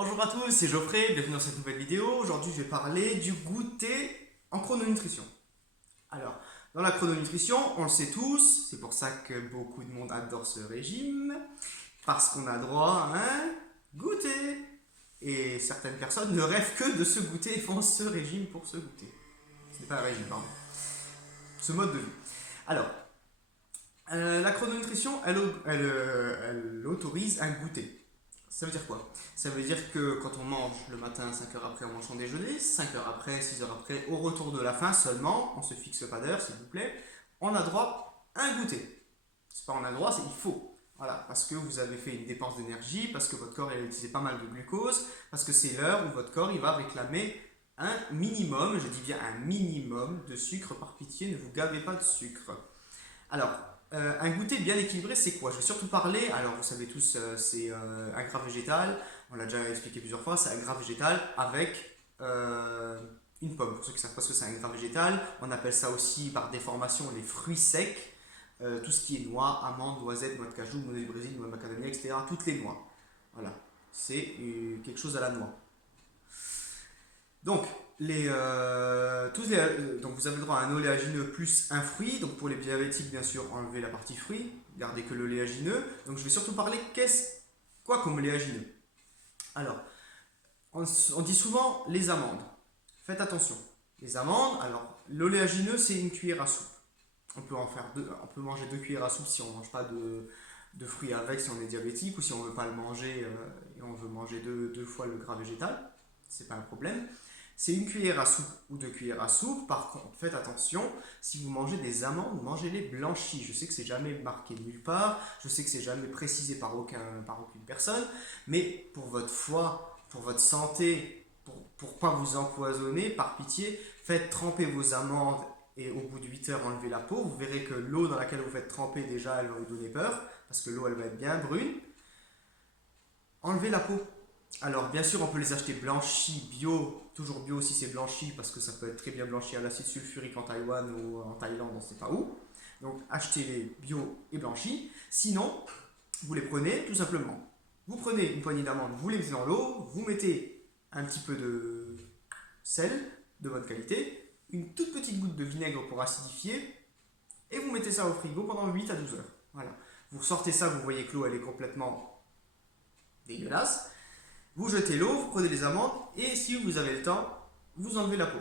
Bonjour à tous, c'est Geoffrey, bienvenue dans cette nouvelle vidéo. Aujourd'hui, je vais parler du goûter en chrononutrition. Alors, dans la chrononutrition, on le sait tous, c'est pour ça que beaucoup de monde adore ce régime, parce qu'on a droit à un goûter. Et certaines personnes ne rêvent que de se goûter et font ce régime pour se goûter. Ce n'est pas un régime, pardon. Ce mode de vie. Alors, la chrononutrition, elle autorise un goûter. Ça veut dire quoi? Ça veut dire que quand on mange le matin, 5 heures après, on mange son déjeuner, 5 heures après, 6 heures après, au retour de la faim seulement, on se fixe pas d'heure s'il vous plaît, on a droit à un goûter. C'est pas on a droit, c'est il faut. Voilà, parce que vous avez fait une dépense d'énergie, parce que votre corps il a utilisé pas mal de glucose, parce que c'est l'heure où votre corps il va réclamer un minimum, je dis bien un minimum de sucre. Par pitié, ne vous gavez pas de sucre. Alors, un goûter bien équilibré, c'est quoi? Je vais surtout parler, alors vous savez tous, c'est un gras végétal, on l'a déjà expliqué plusieurs fois, c'est un gras végétal avec une pomme. Pour ceux qui ne savent pas ce que c'est un gras végétal, on appelle ça aussi par déformation les fruits secs, tout ce qui est noix, amandes, noisettes, noix de cajou, noix du Brésil, noix de macadamia, etc. Toutes les noix. Voilà, c'est quelque chose à la noix. Donc, donc vous avez le droit à un oléagineux plus un fruit. Donc pour les diabétiques, bien sûr, enlevez la partie fruit, gardez que l'oléagineux. Donc je vais surtout parler quoi comme oléagineux. Alors, on dit souvent les amandes. Faites attention. Les amandes, alors l'oléagineux c'est une cuillère à soupe. On peut en faire deux, on peut manger 2 cuillères à soupe si on ne mange pas de fruits avec, si on est diabétique ou si on ne veut pas le manger et on veut manger deux fois le gras végétal. C'est pas un problème. C'est une cuillère à soupe ou 2 cuillères à soupe. Par contre, faites attention, si vous mangez des amandes, mangez-les blanchies. Je sais que c'est jamais marqué nulle part, je sais que c'est jamais précisé par aucune personne, mais pour votre foie, pour votre santé, pour pas vous empoisonner, par pitié, faites tremper vos amandes et au bout de 8 heures, enlevez la peau. Vous verrez que l'eau dans laquelle vous faites tremper, déjà, elle va vous donner peur, parce que l'eau, elle va être bien brune. Enlevez la peau. Alors, bien sûr, on peut les acheter blanchis, bio, toujours bio si c'est blanchi, parce que ça peut être très bien blanchi à l'acide sulfurique en Taïwan ou en Thaïlande, on ne sait pas où. Donc, achetez-les bio et blanchis. Sinon, vous les prenez tout simplement. Vous prenez une poignée d'amandes, vous les mettez dans l'eau, vous mettez un petit peu de sel de bonne qualité, une toute petite goutte de vinaigre pour acidifier, et vous mettez ça au frigo pendant 8 à 12 heures. Voilà. Vous sortez ça, vous voyez que l'eau elle est complètement dégueulasse. Vous jetez l'eau, vous prenez les amandes et si vous avez le temps, vous enlevez la peau.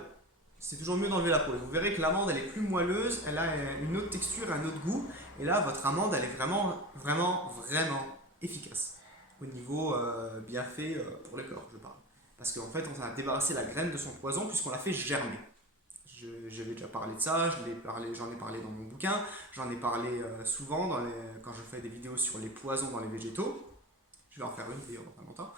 C'est toujours mieux d'enlever la peau. Et vous verrez que l'amande elle est plus moelleuse, elle a une autre texture, un autre goût. Et là, votre amande elle est vraiment, vraiment, vraiment efficace. Au niveau bienfait pour le corps, je parle. Parce qu'en fait, on a débarrassé la graine de son poison puisqu'on l'a fait germer. J'avais déjà parlé de ça, j'en ai parlé dans mon bouquin, j'en ai parlé souvent quand je fais des vidéos sur les poisons dans les végétaux. Je vais en faire une vidéo dans pas longtemps.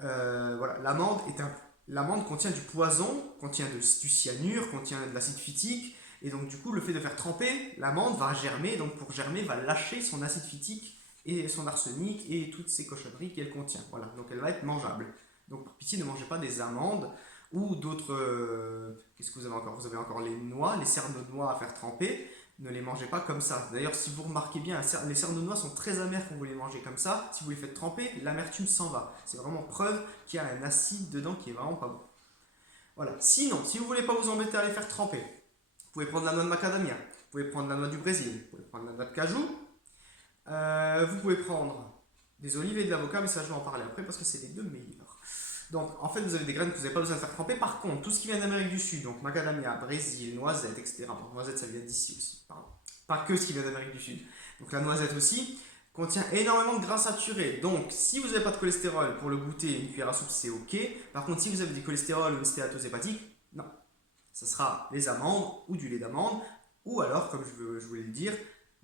Voilà, l'amande contient du poison, contient du cyanure, contient de l'acide phytique, et donc du coup le fait de faire tremper, l'amande va germer, donc pour germer va lâcher son acide phytique et son arsenic et toutes ces cochonneries qu'elle contient. Voilà, donc elle va être mangeable. Donc par pitié ne mangez pas des amandes ou d'autres. Qu'est-ce que vous avez encore? Vous avez encore les noix, les cernes de noix à faire tremper. Ne les mangez pas comme ça. D'ailleurs, si vous remarquez bien, les cernes de noix sont très amères quand vous les mangez comme ça. Si vous les faites tremper, l'amertume s'en va. C'est vraiment preuve qu'il y a un acide dedans qui est vraiment pas bon. Voilà. Sinon, si vous voulez pas vous embêter à les faire tremper, vous pouvez prendre la noix de macadamia, vous pouvez prendre la noix du Brésil, vous pouvez prendre la noix de cajou, vous pouvez prendre des olives et de l'avocat, mais ça je vais en parler après parce que c'est les deux meilleurs. Donc en fait vous avez des graines que vous n'avez pas besoin de faire tremper. Par contre, tout ce qui vient d'Amérique du Sud, donc macadamia, Brésil, noisette, etc. Bon, noisette ça vient d'ici aussi, pardon. Pas que ce qui vient d'Amérique du Sud. Donc la noisette aussi contient énormément de gras saturés. Donc si vous n'avez pas de cholestérol pour le goûter, une cuillère à soupe c'est ok. Par contre si vous avez du cholestérol ou une stéatose hépatique, non. Ça sera les amandes ou du lait d'amande ou alors, comme je voulais le dire,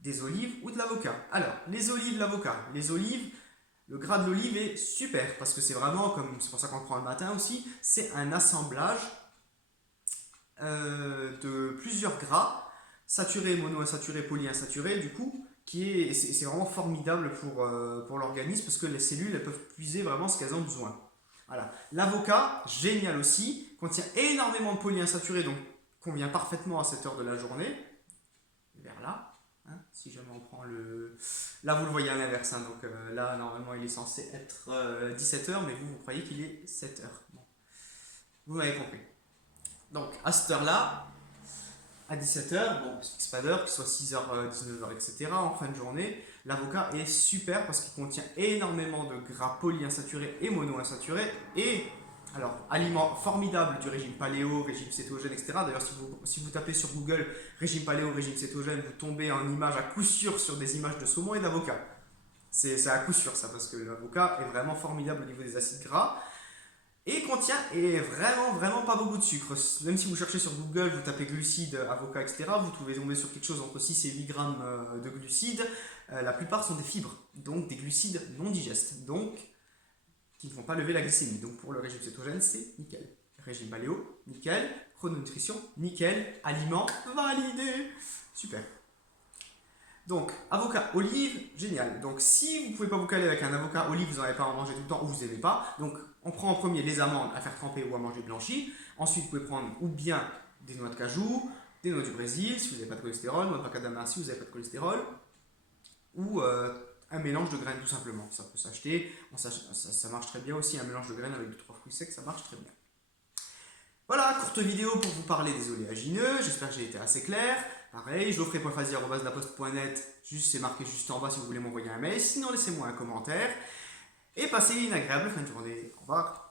des olives ou de l'avocat. Alors, les olives, l'avocat. Les olives, le gras de l'olive est super parce que c'est vraiment, comme c'est pour ça qu'on le prend le matin aussi, c'est un assemblage de plusieurs gras, saturés, monoinsaturés, polyinsaturés, du coup, c'est vraiment formidable pour l'organisme parce que les cellules elles peuvent puiser vraiment ce qu'elles ont besoin. Voilà. L'avocat, génial aussi, contient énormément de polyinsaturés, donc convient parfaitement à cette heure de la journée, vers là. hein, si jamais on prend le... Là, vous le voyez à l'inverse, hein, donc là, normalement, il est censé être 17h, mais vous croyez qu'il est 7h. Bon. Vous m'avez compris. Donc, à cette heure-là, à 17h, bon, il ne fixe pas d'heure, qu'il soit 6h, 19h, etc., en fin de journée, l'avocat est super parce qu'il contient énormément de gras polyinsaturés et monoinsaturés et alors, aliment formidable du régime paléo, régime cétogène, etc. D'ailleurs, si vous tapez sur Google régime paléo, régime cétogène, vous tombez en image à coup sûr sur des images de saumon et d'avocat. C'est à coup sûr ça, parce que l'avocat est vraiment formidable au niveau des acides gras et contient vraiment pas beaucoup de sucre. Même si vous cherchez sur Google, vous tapez glucides, avocat, etc., vous pouvez tomber sur quelque chose entre 6 et 8 grammes de glucides. La plupart sont des fibres, donc des glucides non digestes. Donc, qui ne vont pas lever la glycémie. Donc pour le régime cétogène, c'est nickel. Régime paléo, nickel. Chrononutrition, nickel. Aliments, validé. Super. Donc, avocat olive, génial. Donc si vous ne pouvez pas vous caler avec un avocat olive, vous n'en avez pas à en manger tout le temps ou vous n'aimez pas. Donc on prend en premier les amandes à faire tremper ou à manger blanchies. Ensuite, vous pouvez prendre ou bien des noix de cajou, des noix du Brésil si vous n'avez pas de cholestérol, noix de macadamia si vous n'avez pas de cholestérol, ou un mélange de graines tout simplement. Ça peut s'acheter, ça marche très bien aussi, un mélange de graines avec 2-3 fruits secs, ça marche très bien. Voilà, courte vidéo pour vous parler des oléagineux, j'espère que j'ai été assez clair. Pareil, geoffrey.fazi@laposte.net, c'est marqué juste en bas si vous voulez m'envoyer un mail, sinon laissez-moi un commentaire. Et passez une agréable fin de journée. Au revoir.